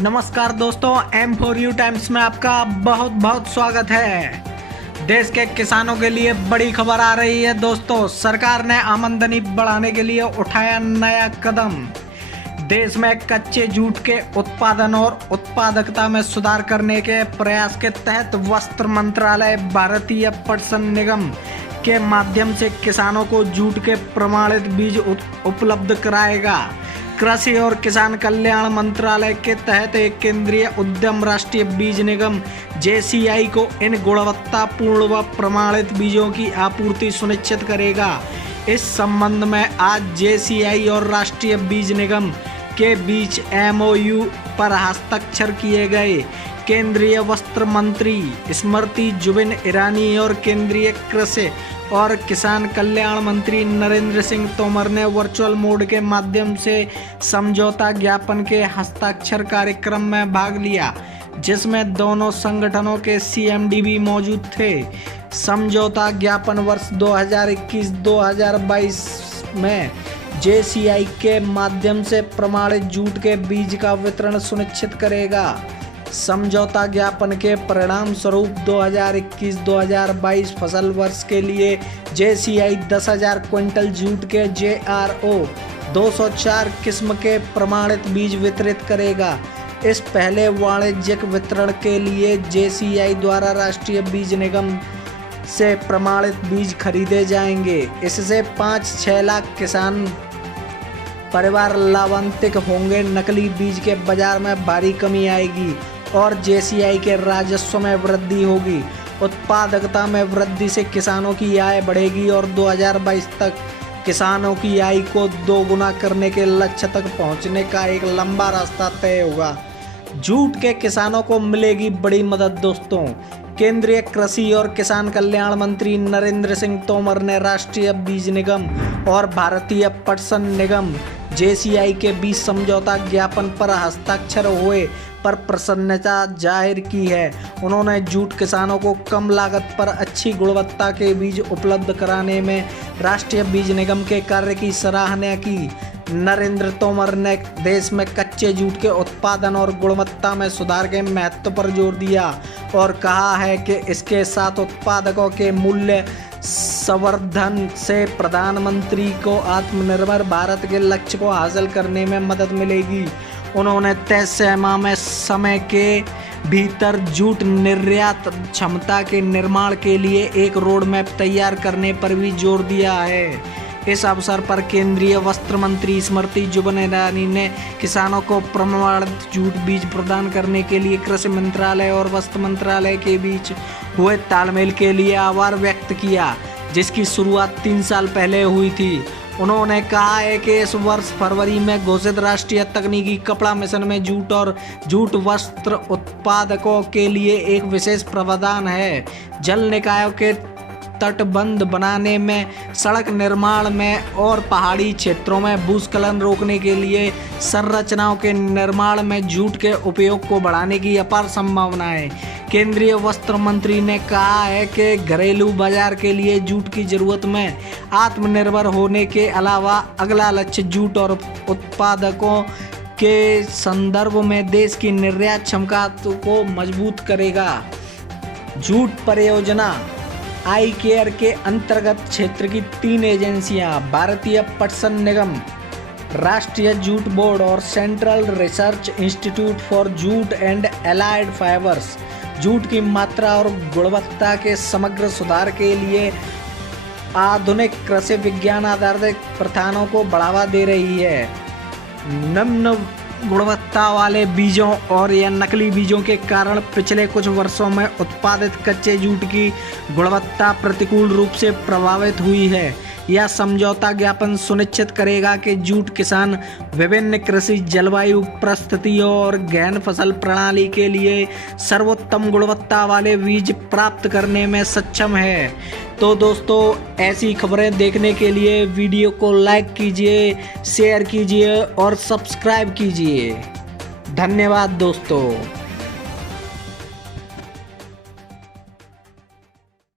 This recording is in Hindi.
नमस्कार दोस्तों, M4U टाइम्स में आपका बहुत बहुत स्वागत है। देश के किसानों के लिए बड़ी खबर आ रही है दोस्तों। सरकार ने आमदनी बढ़ाने के लिए उठाया नया कदम। देश में कच्चे जूट के उत्पादन और उत्पादकता में सुधार करने के प्रयास के तहत वस्त्र मंत्रालय भारतीय पटसन निगम के माध्यम से किसानों को जूट के प्रमाणित बीज उपलब्ध कराएगा। कृषि और किसान कल्याण मंत्रालय के तहत एक केंद्रीय उद्यम राष्ट्रीय बीज निगम JCI को इन गुणवत्तापूर्ण व प्रमाणित बीजों की आपूर्ति सुनिश्चित करेगा। इस संबंध में आज JCI और राष्ट्रीय बीज निगम के बीच MOU पर हस्ताक्षर किए गए। केंद्रीय वस्त्र मंत्री स्मृति जुबिन ईरानी और केंद्रीय कृषि और किसान कल्याण मंत्री नरेंद्र सिंह तोमर ने वर्चुअल मोड के माध्यम से समझौता ज्ञापन के हस्ताक्षर कार्यक्रम में भाग लिया, जिसमें दोनों संगठनों के CMD भी मौजूद थे। समझौता ज्ञापन वर्ष 2021-2022 में JCI के माध्यम से प्रमाणित जूट के बीज का वितरण सुनिश्चित करेगा। समझौता ज्ञापन के परिणाम स्वरूप 2021-2022 फसल वर्ष के लिए JCI 10,000 क्विंटल जूट के JRO 204 किस्म के प्रमाणित बीज वितरित करेगा। इस पहले वाणिज्यिक वितरण के लिए JCI द्वारा राष्ट्रीय बीज निगम से प्रमाणित बीज खरीदे जाएंगे। इससे 5-6 लाख किसान परिवार लाभान्वित होंगे। नकली बीज के बाजार में भारी कमी आएगी और JCI के राजस्व में वृद्धि होगी। उत्पादकता में वृद्धि से किसानों की आय बढ़ेगी और 2022 तक किसानों की आय को दोगुना करने के लक्ष्य तक पहुंचने का एक लंबा रास्ता तय होगा। जूट के किसानों को मिलेगी बड़ी मदद दोस्तों। केंद्रीय कृषि और किसान कल्याण मंत्री नरेंद्र सिंह तोमर ने राष्ट्रीय बीज निगम और भारतीय पटसन निगम JCI के बीच समझौता ज्ञापन पर हस्ताक्षर हुए पर प्रसन्नता जाहिर की है। उन्होंने जूट किसानों को कम लागत पर अच्छी गुणवत्ता के बीज उपलब्ध कराने में राष्ट्रीय बीज निगम के कार्य की सराहना की। नरेंद्र तोमर ने देश में कच्चे जूट के उत्पादन और गुणवत्ता में सुधार के महत्व पर जोर दिया और कहा है कि इसके साथ उत्पादकों के मूल्य संवर्धन से प्रधानमंत्री को आत्मनिर्भर भारत के लक्ष्य को हासिल करने में मदद मिलेगी। उन्होंने तय समय के भीतर जूट निर्यात क्षमता के निर्माण के लिए एक रोड मैप तैयार करने पर भी जोर दिया है। इस अवसर पर केंद्रीय वस्त्र मंत्री स्मृति जुबिन ईरानी ने किसानों को प्रमाणित जूट बीज प्रदान करने के लिए कृषि मंत्रालय और वस्त्र मंत्रालय के बीच हुए तालमेल के लिए आभार व्यक्त किया, जिसकी शुरुआत 3 साल पहले हुई थी। उन्होंने कहा है कि इस वर्ष फरवरी में घोषित राष्ट्रीय तकनीकी कपड़ा मिशन में जूट और जूट वस्त्र उत्पादकों के लिए एक विशेष प्रावधान है। जल निकायों के तटबंध बनाने में, सड़क निर्माण में और पहाड़ी क्षेत्रों में भूस्खलन रोकने के लिए संरचनाओं के निर्माण में जूट के उपयोग को बढ़ाने की अपार संभावना है। केंद्रीय वस्त्र मंत्री ने कहा है कि घरेलू बाजार के लिए जूट की जरूरत में आत्मनिर्भर होने के अलावा अगला लक्ष्य जूट और उत्पादकों के संदर्भ में देश की निर्यात क्षमता को मजबूत करेगा। जूट परियोजना iCare के अंतर्गत क्षेत्र की 3 एजेंसियां भारतीय पटसन निगम, राष्ट्रीय जूट बोर्ड और central research institute for jute and allied fibres jute की मात्रा और गुणवत्ता के समग्र सुधार के लिए आधुनिक कृषि विज्ञान आधारित प्रथाओं को बढ़ावा दे रही है। निम्न गुणवत्ता वाले बीजों और या नकली बीजों के कारण पिछले कुछ वर्षों में उत्पादित कच्चे जूट की गुणवत्ता प्रतिकूल रूप से प्रभावित हुई है। यह समझौता ज्ञापन सुनिश्चित करेगा कि जूट किसान विभिन्न कृषि जलवायु परिस्थितियों और गहन फसल प्रणाली के लिए सर्वोत्तम गुणवत्ता वाले बीज प्राप्त करने में सक्षम है। तो दोस्तों, ऐसी खबरें देखने के लिए वीडियो को लाइक कीजिए, शेयर कीजिए और सब्सक्राइब कीजिए। धन्यवाद दोस्तों।